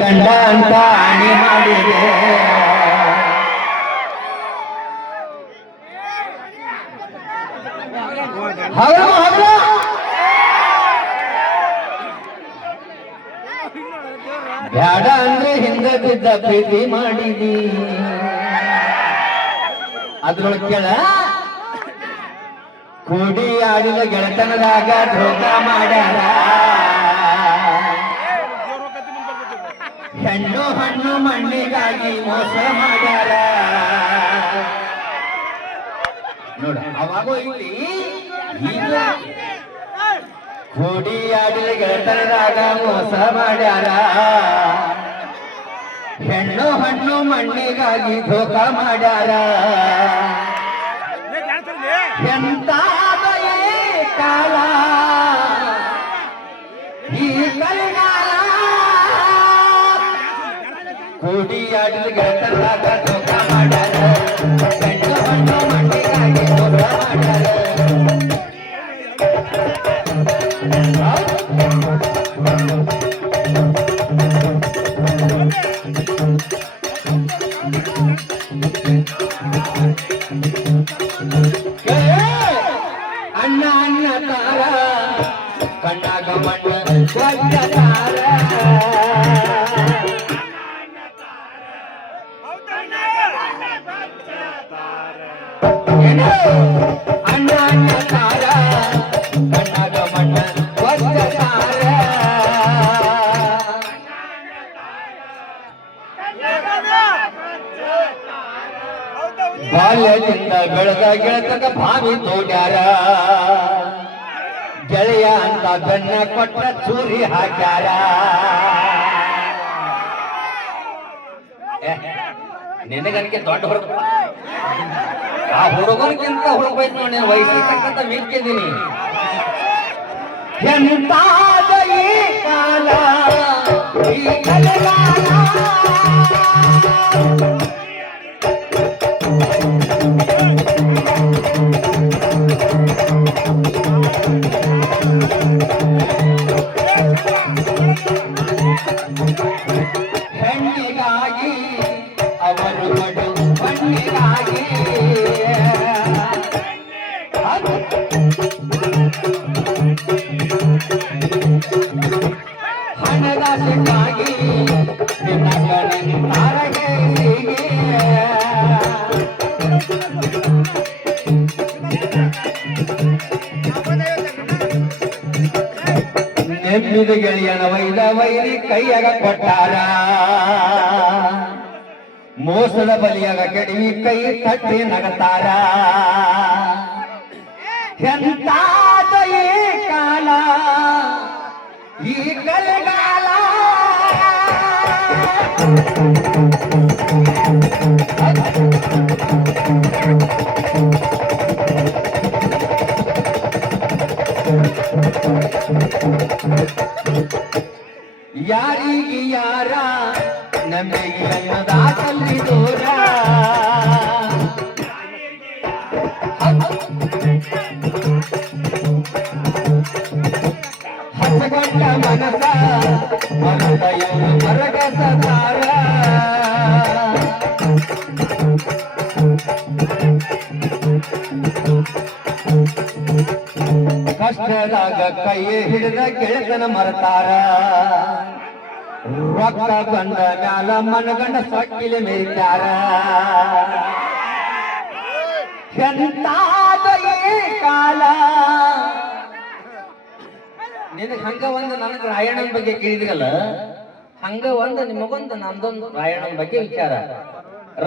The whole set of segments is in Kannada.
ಗಂಡ ಅಂತ ಆಣಿ ಮಾಡಿದೆ ಬ್ಯಾಡ ಅಂದ್ರೆ ಹಿಂದ ಬಿದ್ದ ಪ್ರೀತಿ ಮಾಡಿದಿ ಅದ್ರೊಳಗೆ ಕೇಳ ಕೂಡಿ ಆಡಿದ ಗೆಳತನದಾಗ ಧೋಕ ಮಾಡ್ಯಾರ ಹೆಣ್ಣು ಹಣ್ಣು ಮಣ್ಣಿಗಾಗಿ ಮೋಸ ಮಾಡ್ಯಾರ ನೋಡ ಅವಾಗೂ ಇಲ್ಲಿ ಈಗ ಕೂಡಿ ಆಡಿದ ಗೆಳತನದಾಗ ಮೋಸ ಮಾಡ್ಯಾರ ಹೆಣ್ಣು ಹಣ್ಣು ಮಣ್ಣಿಗಾಗಿ ಧೋಕ ಮಾಡ್ಯಾರ ಎಂತಾದ ಈ ಕಾಲ ಈ ಕಲಿಗಾಲ ಕೂಡಿ ಆಡಿದ ಗೆಳತನದಾಗ ಧೋಕ ಮಾಡ್ಯಾರ ಹೆಣ್ಣು ಹಣ್ಣು ಮಣ್ಣಿಗಾಗಿ ಧೋಕ ಮಾಡ್ಯಾರ ಅಣ್ಣ ಅಣ್ಣ ತಾರ ಕಣ್ಣಾಗ ಮಣ್ಣ ಸ್ವಚ್ಛ ತಾರ ಅಣ್ಣ ಅಣ್ಣ ತಾರ ಕಣ್ಣಾಗ ಮಣ್ಣ ಸ್ವಚ್ಛ ತಾರ ಬಾಲ್ಯದಿಂದ ಬೆಳೆದ ಗೆಳತನ ಭಾವಿ ತೋಡ್ಯಾರ ಗೆಳೆಯ ಅಂತ ಬೆನ್ನ ಕೊಟ್ಟ ಚೂರಿ ಹಾಕ್ಯಾರ ನಿನಗನಿಗೆ ದೊಡ್ಡ ಹುಡುಗ ಆ ಹುಡುಗನಿಗಿಂತ ಹುಡುಗೈತ್ ನೋಡಿ ವಯಸ್ಸಿಗೆ ಮಿಕ್ಕಿದ್ದೀನಿ ಎಂತಾದ ಈ ಕಾಲ ಈ ಕಲೆಗಾಲ ಹೆಣ್ಣಿಗಾಗಿ ಅವರು ಬಡು ಹೆಣ್ಣಿಗಾಗಿ ಹಣದಾಸಕ್ಕಾಗಿ ನಿನ್ನ ತಾರಗೆ ನೆಮ್ಮಿದ ಗೆಳೆಯನ ವೈದ ವೈರಿ ಕೈಯಾಗ ಕೊಟ್ಟಾರ ಮೋಸದ ಬಲಿಯಾಗ ಕೆಡವಿ ಕೈ ತಟ್ಟಿ ನಗತಾರ ಎಂತಾದ ಈ ಕಾಲ ಈ ಕಲೆಗಾಲ ಯಾರಿಗೆ ಯಾರ ನಮಗೆ ಅನ್ನದಾಕಲ್ಲಿ ದೂರ ಹಸಗೊಂಡ ಮನಸ ಮನದಯ ಮರಗಸತಾರ ಕಷ್ಟದಾಗ ಕೈ ಹಿಡಿದ ಗೆಳತನ ಮರತಾರ ರೊಕ್ಕ ಬಂದ ಮ್ಯಾಲ ಮನಗಂಡ ಸೊಕ್ಕಿಲೆ ಮೇರಿತಾರ ಎಂತಾದ ಈ ಕಾಲ ನಿನಗೆ ಹಂಗ ಒಂದು ನನಗೆ ರಾಯಣ್ಣನ ಬಗ್ಗೆ ಕೇಳಿದ್ರಲ್ಲ ಹಂಗ ಒಂದು ನಿಮಗೊಂದು ನಮ್ದೊಂದು ರಾಯಣ್ಣನ ಬಗ್ಗೆ ವಿಚಾರ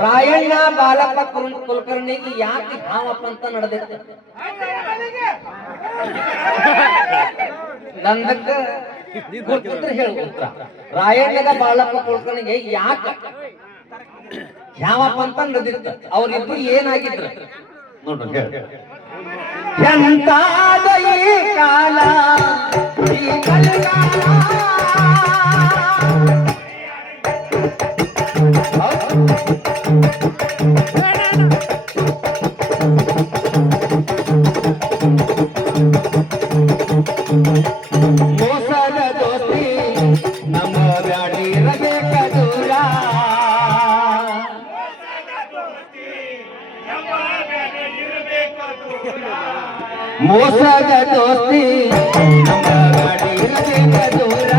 ರಾಯಣ್ಣ ಬಾಲಪ್ಪ ಕುಲಕರ್ಣಿಗೆ ಯಾಕೆ ಹಾವಪ್ಪ ಅಂತ ನಡೆದಿತ್ತು ನಂದಕ್ಕ ಹೇಳು ಉತ್ತರ ರಾಯಣ್ಣಗ ಬಾಲಪ್ಪ ಕುಲಕರ್ಣಿಗೆ ಯಾಕೆ ಯಾವಪ್ಪ ಅಂತ ನಡೆದಿತ್ತು ಅವ್ರಿಬ್ರು ಏನಾಗಿದ್ರು ನೋಡ್ರಿ ಹೇಳಿ ಎಂತಾದ ಈ ಕಾಲ ಈ ಕಲಿಗಾಲ ಮೋಸದ ದೋಸ್ತಿ ನಮ್ಮ ಬ್ಯಾಡಿ ಇರಬೇಕು ಮೋಸದ ದೋಸ್ತಿ ನಮ್ಮ ಗಾಡಿ ಇರಬೇಕ ದೂರ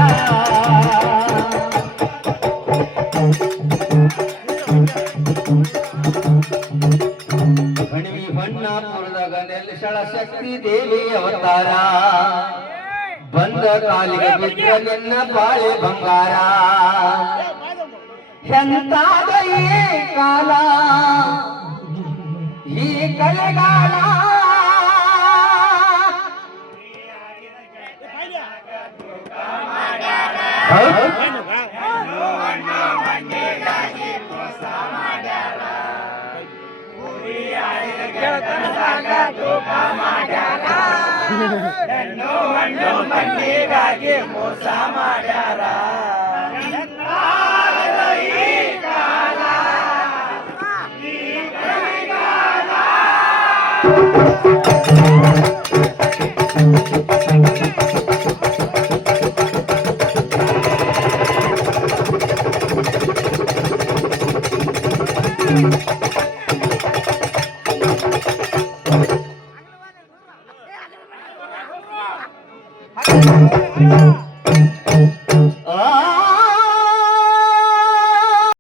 ಕಣಿವಿ ಬಣ್ಣಾಪುರದಾಗ ನೆಲೆಸಳ ಶಕ್ತಿ ದೇವಿ ಅವತಾರ ಬಂದ ಕಾಲಿಗೆ ಬಿದ್ರ ನಿನ್ನ ಬಾಳೆ ಬಂಗಾರ ಎಂತಾದ ಈ ಕಾಲ ಈ ಕಲೆಗಾಲ ಮಂದಿಗಾಗಿ ಮೋಸ ಮಾಡ್ಯಾರ